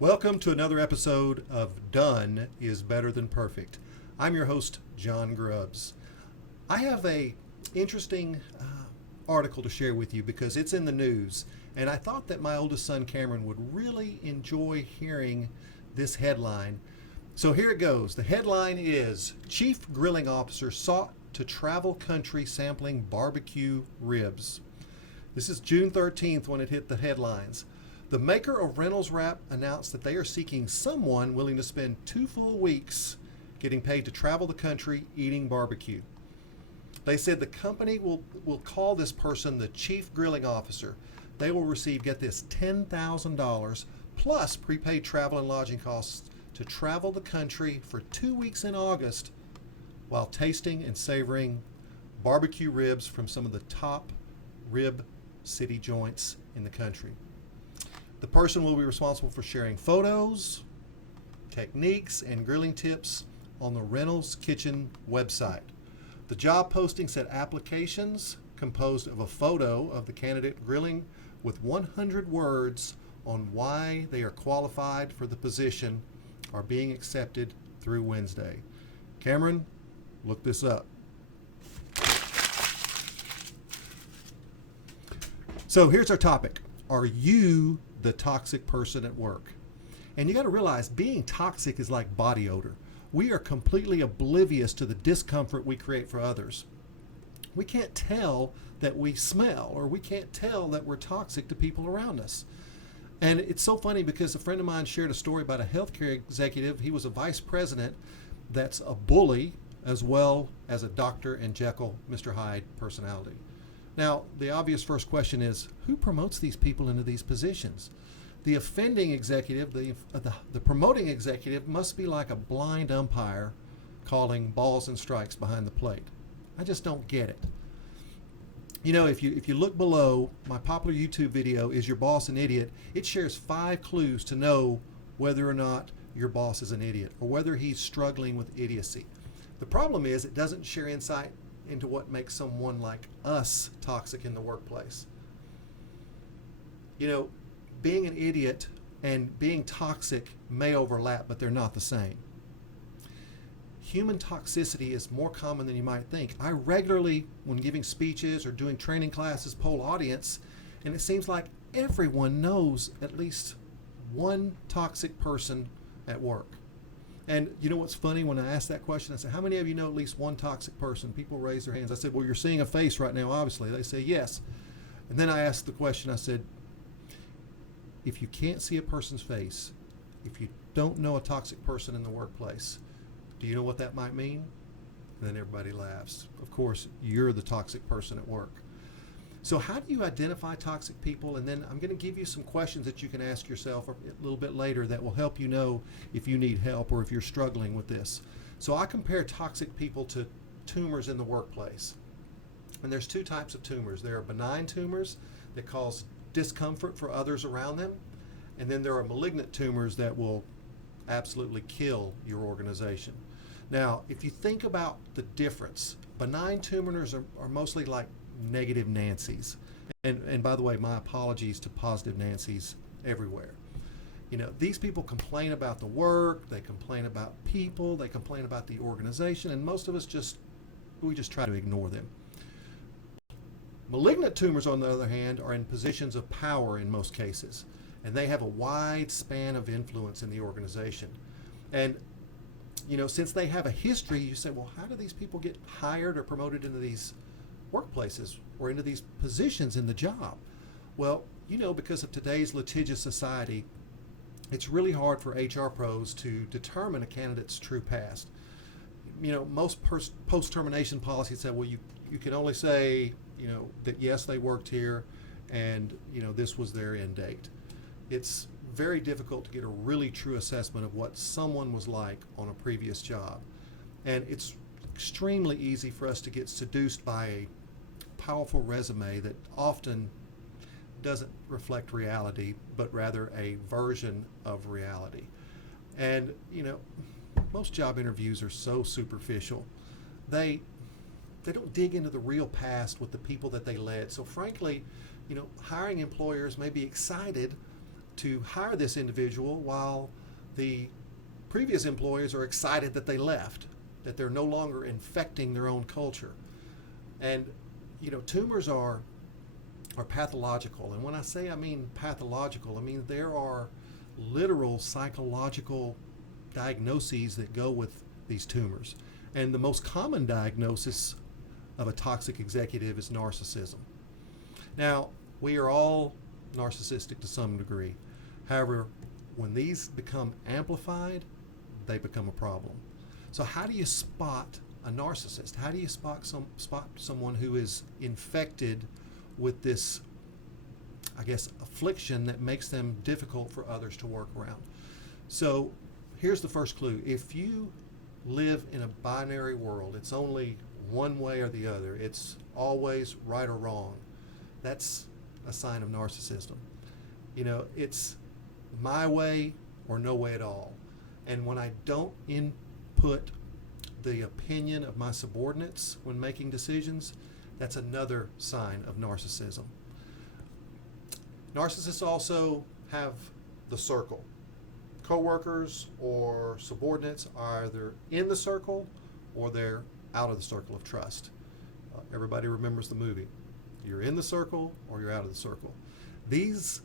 Welcome to another episode of Done is Better Than Perfect. I'm your host, John Grubbs. I have a interesting article to share with you because it's in the news, and I thought that my oldest son, Cameron, would really enjoy hearing this headline. So here it goes. The headline is, Chief Grilling Officer Sought to Travel Country Sampling Barbecue Ribs. This is June 13th when it hit the headlines. The maker of Reynolds Wrap announced that they are seeking someone willing to spend 2 full weeks getting paid to travel the country eating barbecue. They said the company will call this person the Chief Grilling Officer. They will receive, get this, $10,000 plus prepaid travel and lodging costs to travel the country for 2 weeks in August while tasting and savoring barbecue ribs from some of the top rib city joints in the country. The person will be responsible for sharing photos, techniques, and grilling tips on the Reynolds Kitchen website. The job posting said applications composed of a photo of the candidate grilling with 100 words on why they are qualified for the position are being accepted through Wednesday. Cameron, look this up. So here's our topic. Are you the toxic person at work? And you got to realize being toxic is like body odor. We are completely oblivious to the discomfort we create for others. We can't tell that we smell, or we can't tell that we're toxic to people around us. And it's so funny because a friend of mine shared a story about a healthcare executive. He was a vice president that's a bully as well as a Dr. and Jekyll, Mr. Hyde personality. Now, the obvious first question is, who promotes these people into these positions? The offending executive, the promoting executive must be like a blind umpire calling balls and strikes behind the plate. I just don't get it. You know, if you look below, my popular YouTube video, Is Your Boss an Idiot? It shares 5 clues to know whether or not your boss is an idiot or whether he's struggling with idiocy. The problem is it doesn't share insight into what makes someone like us toxic in the workplace. You know, being an idiot and being toxic may overlap, but they're not the same. Human toxicity is more common than you might think. I regularly, when giving speeches or doing training classes, poll audience, and it seems like everyone knows at least one toxic person at work. And you know what's funny? When I asked that question, I said, how many of you know at least one toxic person? People raise their hands. I said, well, you're seeing a face right now, obviously. They say yes. And then I asked the question, I said, if you can't see a person's face, if you don't know a toxic person in the workplace, do you know what that might mean? And then everybody laughs. Of course, you're the toxic person at work. So how do you identify toxic people? And then I'm going to give you some questions that you can ask yourself a little bit later that will help you know if you need help or if you're struggling with this. So I compare toxic people to tumors in the workplace. And there's 2 types of tumors. There are benign tumors that cause discomfort for others around them. And then there are malignant tumors that will absolutely kill your organization. Now, if you think about the difference, benign tumors are mostly like negative Nancy's. And by the way, my apologies to positive Nancy's everywhere. You know, these people complain about the work, they complain about people, they complain about the organization, and most of us just try to ignore them. Malignant tumors, on the other hand, are in positions of power in most cases, and they have a wide span of influence in the organization. And you know, since they have a history, you say, well, how do these people get hired or promoted into these workplaces or into these positions in the job? Well, you know, because of today's litigious society, it's really hard for HR pros to determine a candidate's true past. You know, most post-termination policies say, well, you can only say, you know, that yes, they worked here and, you know, this was their end date. It's very difficult to get a really true assessment of what someone was like on a previous job. And it's extremely easy for us to get seduced by a powerful resume that often doesn't reflect reality, but rather a version of reality. And, you know, most job interviews are so superficial. They don't dig into the real past with the people that they led. So frankly, you know, hiring employers may be excited to hire this individual while the previous employers are excited that they left, that they're no longer infecting their own culture. And tumors are pathological. And when I mean pathological, I mean there are literal psychological diagnoses that go with these tumors. And the most common diagnosis of a toxic executive is narcissism. Now, we are all narcissistic to some degree. However, when these become amplified, they become a problem. So how do you spot a narcissist? How do you spot someone who is infected with this, affliction that makes them difficult for others to work around? So here's the first clue. If you live in a binary world, it's only one way or the other. It's always right or wrong. That's a sign of narcissism. It's my way or no way at all. And when I don't input the opinion of my subordinates when making decisions, that's another sign of narcissism. Narcissists also have the circle. Coworkers or subordinates are either in the circle or they're out of the circle of trust. Everybody remembers the movie. You're in the circle or you're out of the circle. These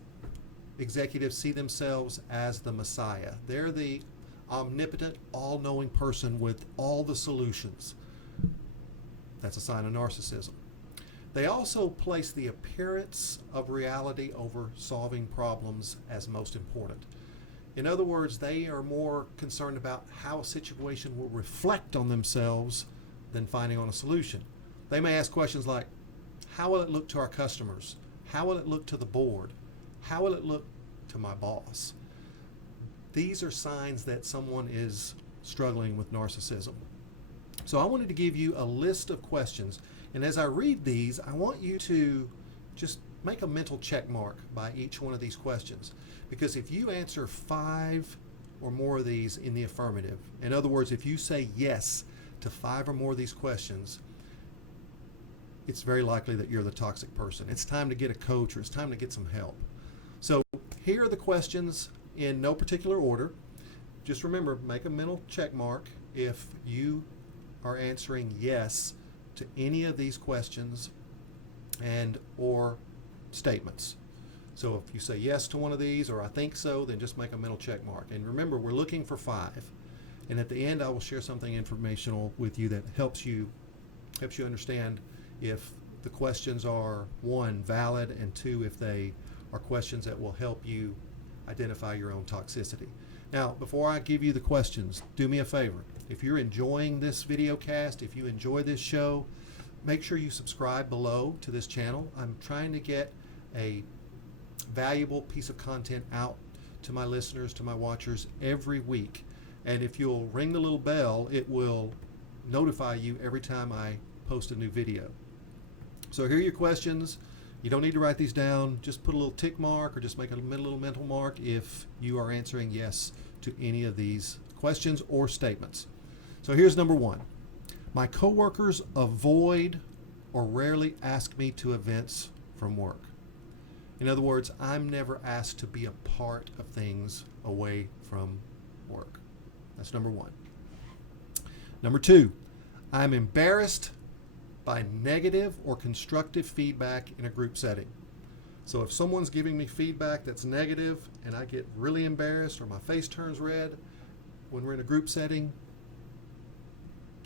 executives see themselves as the Messiah. They're the omnipotent, all-knowing person with all the solutions. That's a sign of narcissism. They also place the appearance of reality over solving problems as most important. In other words, they are more concerned about how a situation will reflect on themselves than finding on a solution. They may ask questions like, how will it look to our customers? How will it look to the board? How will it look to my boss? These are signs that someone is struggling with narcissism. So I wanted to give you a list of questions. And as I read these, I want you to just make a mental check mark by each one of these questions. Because if you answer 5 or more of these in the affirmative, in other words, if you say yes to 5 or more of these questions, it's very likely that you're the toxic person. It's time to get a coach or it's time to get some help. So here are the questions in no particular order. Just remember, make a mental check mark if you are answering yes to any of these questions and or statements. So if you say yes to one of these or I think so, then just make a mental check mark. And remember, we're looking for 5. And at the end, I will share something informational with you that helps you understand if the questions are 1, valid, and 2, if they are questions that will help you identify your own toxicity. Now, before I give you the questions, do me a favor. If you're enjoying this video cast, if you enjoy this show, make sure you subscribe below to this channel. I'm trying to get a valuable piece of content out to my listeners, to my watchers every week. And if you'll ring the little bell, it will notify you every time I post a new video. So here are your questions. You don't need to write these down. Just put a little tick mark or just make a little mental mark if you are answering yes to any of these questions or statements. So here's number 1. My coworkers avoid or rarely ask me to events from work. In other words, I'm never asked to be a part of things away from work. That's number 1. Number 2, I'm embarrassed by negative or constructive feedback in a group setting. So if someone's giving me feedback that's negative and I get really embarrassed or my face turns red when we're in a group setting,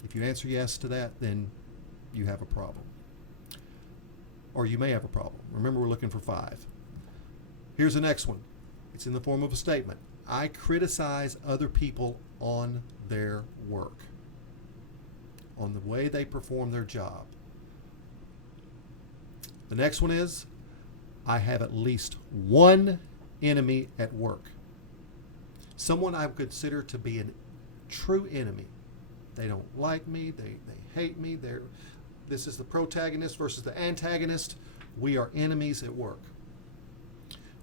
if you answer yes to that, then you have a problem. Or you may have a problem. Remember, we're looking for 5. Here's the next one. It's in the form of a statement. I criticize other people on their work, on the way they perform their job. The next one is, I have at least one enemy at work. Someone I would consider to be a true enemy. They don't like me, they hate me, this is the protagonist versus the antagonist. We are enemies at work.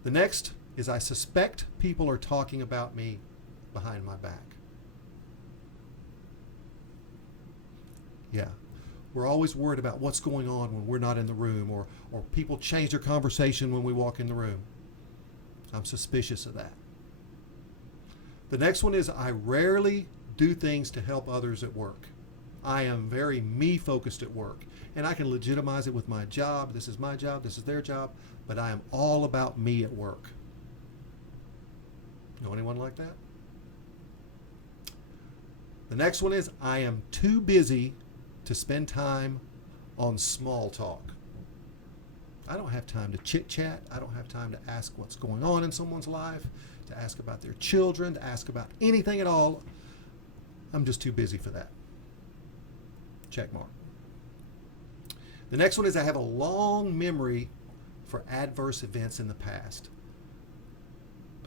The next is, I suspect people are talking about me behind my back. Yeah, we're always worried about what's going on when we're not in the room, or people change their conversation when we walk in the room. I'm suspicious of that. The next one is I rarely do things to help others at work. I am very me-focused at work, and I can legitimize it with my job. This is my job, this is their job, but I am all about me at work. Know anyone like that? The next one is I am too busy to spend time on small talk. I don't have time to chit-chat. I don't have time to ask what's going on in someone's life, to ask about their children, to ask about anything at all. I'm just too busy for that. Check mark. The next one is I have a long memory for adverse events in the past.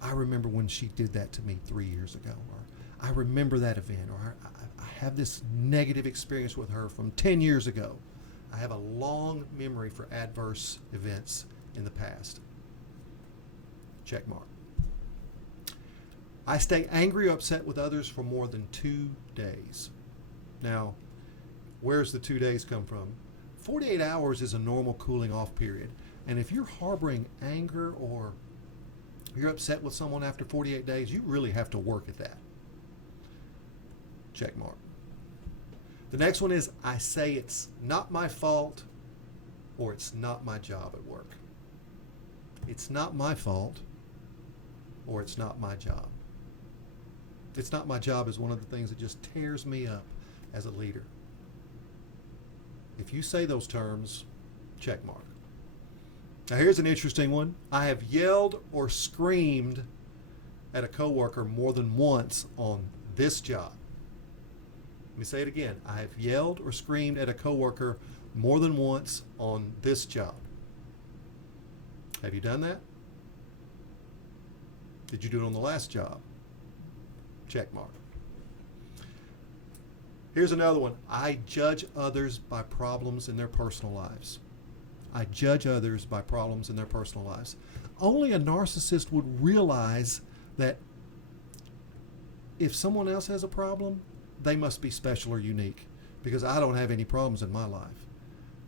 I remember when she did that to me 3 years ago, or I remember that event, or I have this negative experience with her from 10 years ago. I have a long memory for adverse events in the past. Check mark. I stay angry or upset with others for more than 2 days. Now, where's the 2 days come from? 48 hours is a normal cooling off period. And if you're harboring anger or you're upset with someone after 48 days, you really have to work at that. Check mark. The next one is I say it's not my fault or it's not my job at work. It's not my fault or it's not my job. It's not my job is one of the things that just tears me up as a leader. If you say those terms, check mark. Now here's an interesting one. I have yelled or screamed at a coworker more than once on this job. Let me say it again. I have yelled or screamed at a coworker more than once on this job. Have you done that? Did you do it on the last job? Check mark. Here's another one. I judge others by problems in their personal lives. I judge others by problems in their personal lives. Only a narcissist would realize that if someone else has a problem, they must be special or unique because I don't have any problems in my life.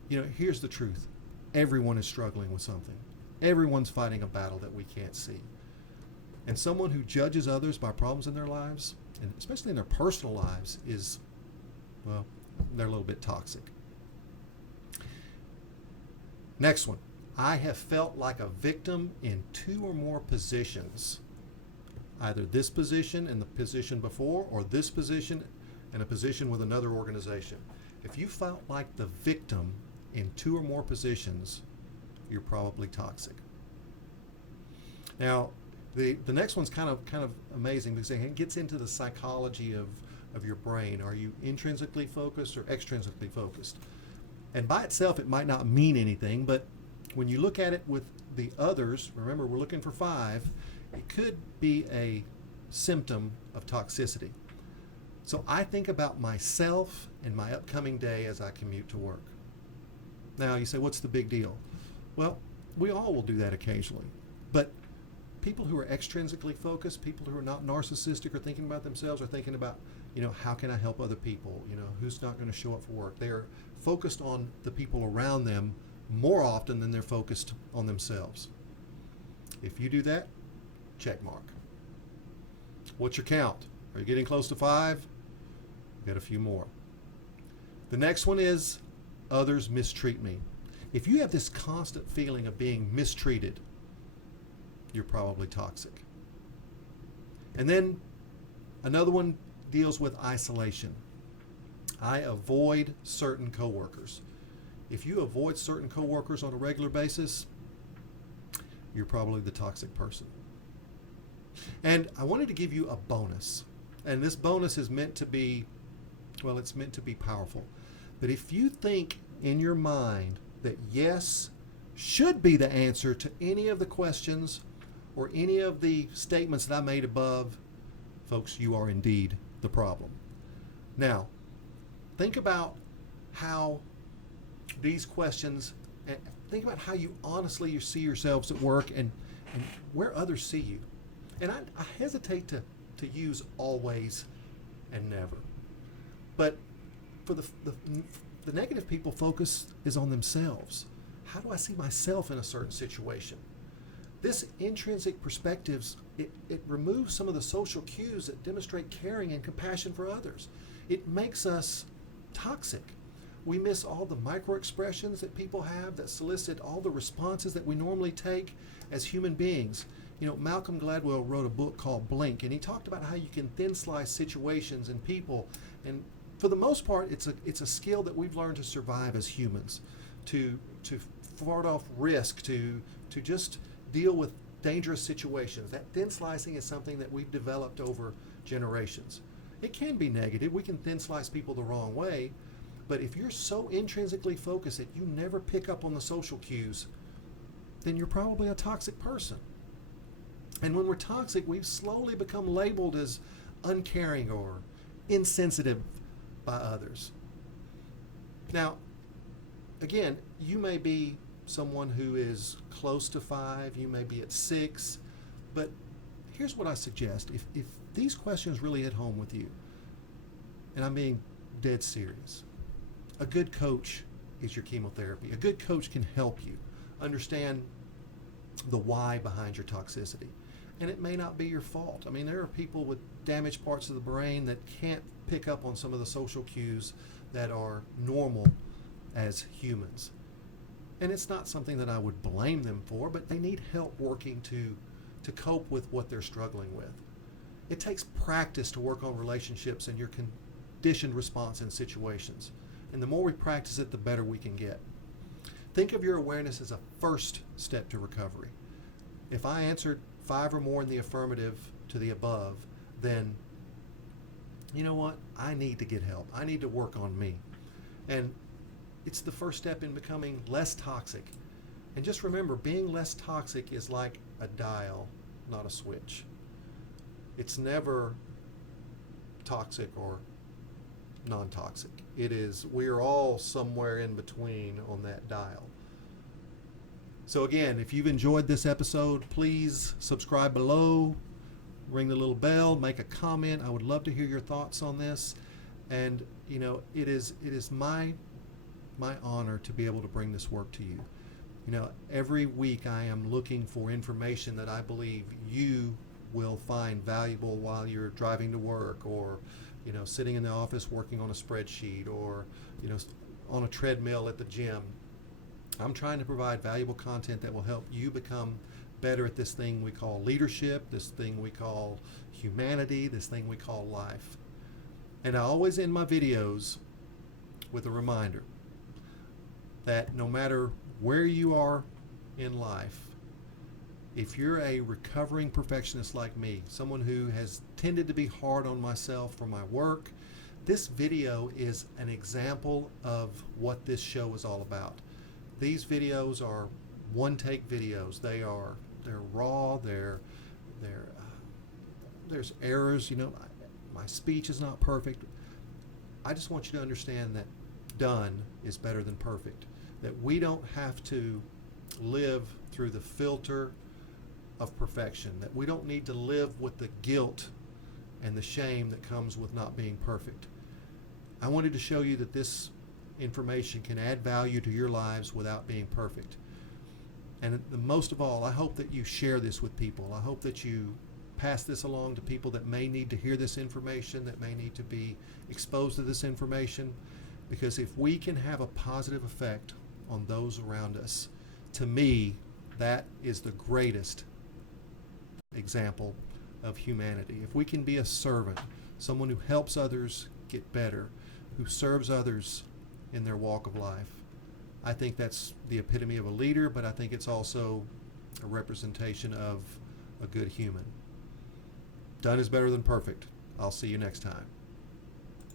You know, here's the truth. Everyone is struggling with something. Everyone's fighting a battle that we can't see. And someone who judges others by problems in their lives, and especially in their personal lives, is, well, they're a little bit toxic. Next one. I have felt like a victim in 2 or more positions. Either this position and the position before, or this position and a position with another organization. If you felt like the victim in 2 or more positions, you're probably toxic. Now, the next one's kind of amazing because it gets into the psychology of your brain. Are you intrinsically focused or extrinsically focused? And by itself, it might not mean anything, but when you look at it with the others, remember we're looking for 5, it could be a symptom of toxicity. So I think about myself and my upcoming day as I commute to work. Now you say, what's the big deal? Well, we all will do that occasionally. But people who are extrinsically focused, people who are not narcissistic or thinking about themselves, are thinking about, how can I help other people? Who's not going to show up for work? They're focused on the people around them more often than they're focused on themselves. If you do that, check mark. What's your count? Are you getting close to 5? Got a few more. The next one is others mistreat me. If you have this constant feeling of being mistreated, you're probably toxic. And then another one deals with isolation. I avoid certain coworkers. If you avoid certain coworkers on a regular basis, you're probably the toxic person. And I wanted to give you a bonus. And this bonus is meant to be, it's meant to be powerful. But if you think in your mind that yes should be the answer to any of the questions or any of the statements that I made above, folks, you are indeed the problem. Now, think about how these questions, think about how you honestly see yourselves at work and where others see you. And I hesitate to use always and never. But for the negative people, focus is on themselves. How do I see myself in a certain situation? This intrinsic perspectives, it removes some of the social cues that demonstrate caring and compassion for others. It makes us toxic. We miss all the micro expressions that people have that solicit all the responses that we normally take as human beings. You know, Malcolm Gladwell wrote a book called Blink, and he talked about how you can thin slice situations and people. And for the most part, it's a skill that we've learned to survive as humans, to ward off risk, to just deal with dangerous situations. That thin slicing is something that we've developed over generations. It can be negative. We can thin slice people the wrong way, but if you're so intrinsically focused that you never pick up on the social cues, then you're probably a toxic person. And when we're toxic, we've slowly become labeled as uncaring or insensitive by others. Now, again, you may be someone who is close to 5, you may be at 6, but here's what I suggest. If these questions really hit home with you, and I'm being dead serious, a good coach is your chemotherapy. A good coach can help you understand the why behind your toxicity. And it may not be your fault. I mean, there are people with damaged parts of the brain that can't pick up on some of the social cues that are normal as humans. And it's not something that I would blame them for, but they need help working to cope with what they're struggling with. It takes practice to work on relationships and your conditioned response in situations. And the more we practice it, the better we can get. Think of your awareness as a first step to recovery. If I answered 5 or more in the affirmative to the above, then you know what? I need to get help. I need to work on me. And it's the first step in becoming less toxic. And just remember, being less toxic is like a dial, not a switch. It's never toxic or non-toxic. It is, we are all somewhere in between on that dial. So again, if you've enjoyed this episode, please subscribe below, ring the little bell, make a comment. I would love to hear your thoughts on this. And you know, it is my honor to be able to bring this work to you. You know, every week I am looking for information that I believe you will find valuable while you're driving to work, or you know, sitting in the office working on a spreadsheet, or you know, on a treadmill at the gym. I'm trying to provide valuable content that will help you become better at this thing we call leadership, this thing we call humanity, this thing we call life. And I always end my videos with a reminder that no matter where you are in life, if you're a recovering perfectionist like me, someone who has tended to be hard on myself for my work, this video is an example of what this show is all about. These videos are one-take videos. They're raw. There's errors. You know, my speech is not perfect. I just want you to understand that done is better than perfect. That we don't have to live through the filter of perfection. That we don't need to live with the guilt and the shame that comes with not being perfect. I wanted to show you that this information can add value to your lives without being perfect. And most of all, I hope that you share this with people. I hope that you pass this along to people that may need to hear this information, that may need to be exposed to this information. Because if we can have a positive effect on those around us, to me, that is the greatest example of humanity. If we can be a servant, someone who helps others get better, who serves others in their walk of life, I think that's the epitome of a leader, but I think it's also a representation of a good human. Done is better than perfect. I'll see you next time.